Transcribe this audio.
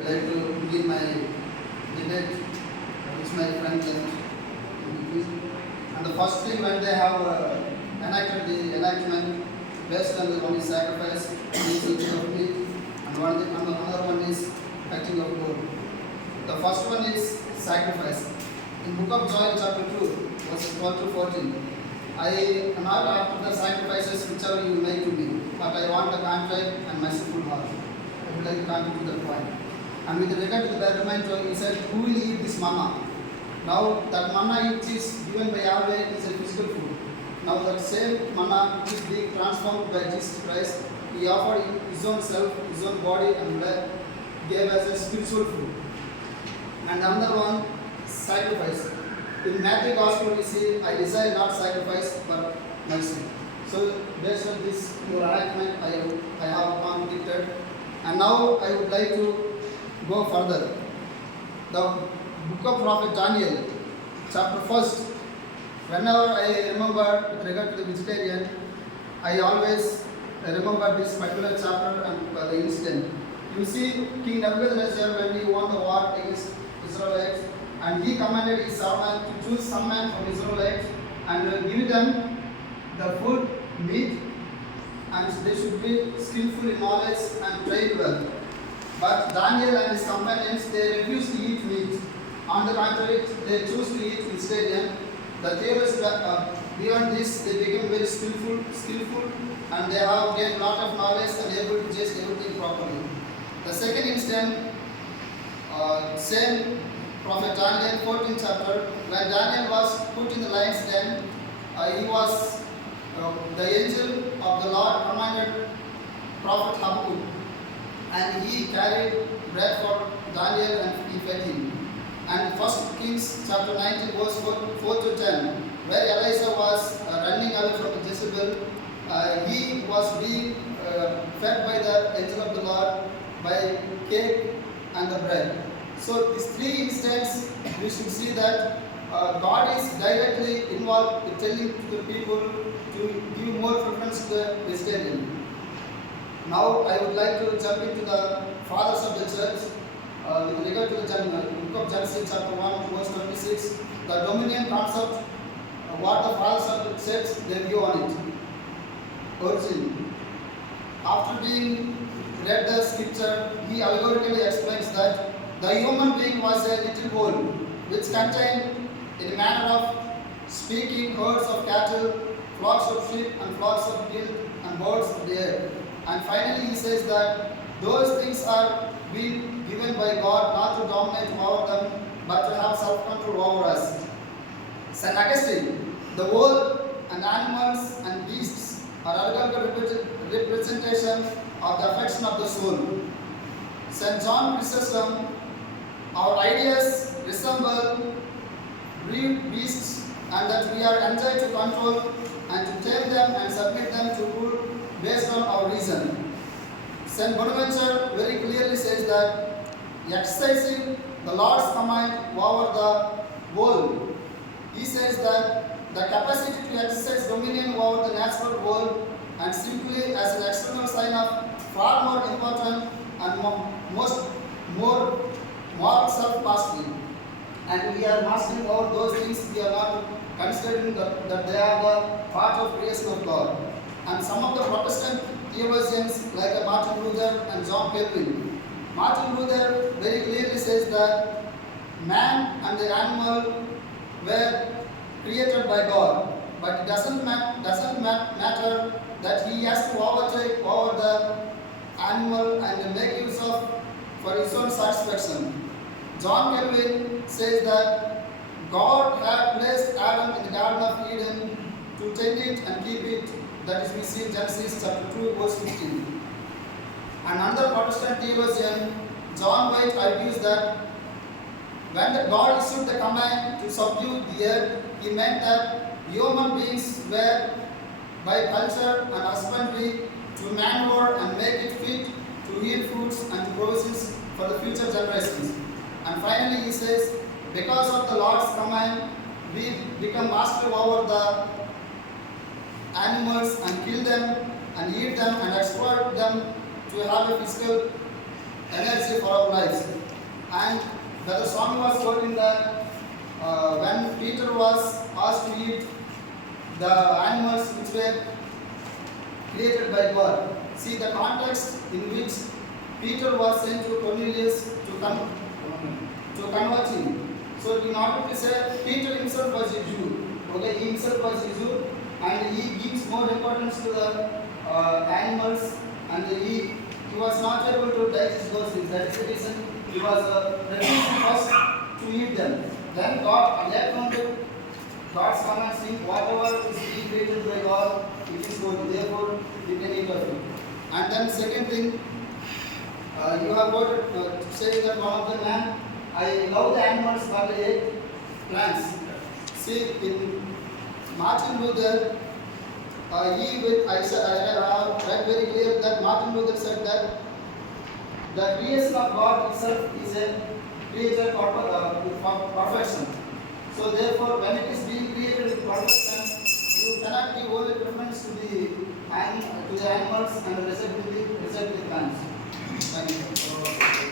I'd like to begin my debate which my friend left. And the first thing when they have enacted the enactment based on the one is sacrifice, eating of meat, and another one is cutting of gold. The first one is sacrifice. In Book of Joel chapter 2, verses 12 to 14, I am not after the sacrifices whichever you make to me, but I want a contrite and merciful heart. I would like to come to the point. And with regard to the betterment, he said, who will eat this manna? Now that manna which is given by Yahweh is a physical food. Now that same manna which is being transformed by Jesus Christ, he offered his own self, his own body and blood, gave as a spiritual food. And another one, sacrifice. In Matthew Gospel we see, I desire not sacrifice but mercy. So based on this your enactment, I have contradicted. And now I would like to go further. The book of Prophet Daniel, chapter 1. Whenever I remember with regard to the vegetarian, I always remember this particular chapter and the incident. You see, King Nebuchadnezzar, when he won the war against Israelites, and he commanded his servant to choose some men from Israelites and give them the food, meat, and they should be skillful in knowledge and trained well. But Daniel and his companions, they refused to eat meat. On the contrary, they chose to eat vegetarian. The theorists, beyond this, they became very skillful, and they have gained a lot of knowledge and able to judge everything properly. The second instance, same Prophet Daniel 14th chapter, when Daniel was put in the lion's den, he was the angel of the Lord commanded Prophet Habakkuk, and he carried bread for Daniel and he fed him. And 1 Kings chapter 19 verse 4 to 10, where Elisha was running away from Jezebel, he was being fed by the angel of the Lord by cake and the bread. So these three instances, we should see that God is directly involved in telling to the people to give more preference to the vegetarian. Now I would like to jump into the fathers of the church with regard to the book of Genesis chapter 1 verse 26. The dominion concept, what the fathers of the church they view on it. Origin. After being read the scripture, he allegorically explains that the human being was a little bowl which contained, in a manner of speaking, herds of cattle, flocks of sheep, and flocks of geese, and birds of the air. And finally, he says that those things are being given by God not to dominate over them, but to have self-control over us. St. Augustine, the world and animals and beasts are allegorical representation of the affection of the soul. St. John Chrysostom, our ideas resemble brute beasts, and that we are enjoined to control and to tame them and submit them to rule based on our reason. St. Bonaventure very clearly says that exercising the Lord's command over the world, he says that the capacity to exercise dominion over the natural world and simply as an external sign of far more important and more moral self-mastery. And we are mastering over those things, we are not considering that they are the part of creation of God. And some of the Protestant theologians like Martin Luther and John Calvin, Martin Luther very clearly says that man and the animal were created by God, but it doesn't matter that he has to overtake over the animal and make use of for his own satisfaction. John Calvin says that God had placed Adam in the Garden of Eden to tend it and keep it. That is, we see in Genesis chapter 2 verse 15. And another Protestant theologian, John White, argues that when God issued the command to subdue the earth, he meant that human beings were by culture and husbandry to manure and make it fit to yield fruits and to provisions for the future generations. And finally he says, because of the Lord's command, we become master over the animals and kill them and eat them and exploit them to have a physical energy for our lives. And Brother Swami was quoting that when Peter was asked to eat the animals which were created by God. See the context in which Peter was sent to Cornelius to convert him. So in order to say Peter himself was a Jew, okay, he himself was a Jew, and he gives more importance to the animals, and he was not able to digest those things. That is the reason he was refusing first to eat them. Then God later on God's command saying whatever is being created by God, it is good. Therefore, you can eat of it. And then second thing, you have quoted saying that one of the man, I love the animals but I hate plants. See, in Martin Luther, I have read very clear that Martin Luther said that the creation of God itself is a creature for perfection. So therefore, when it is being created with perfection, you cannot give only preference to the animals and reject the plants. Thank you.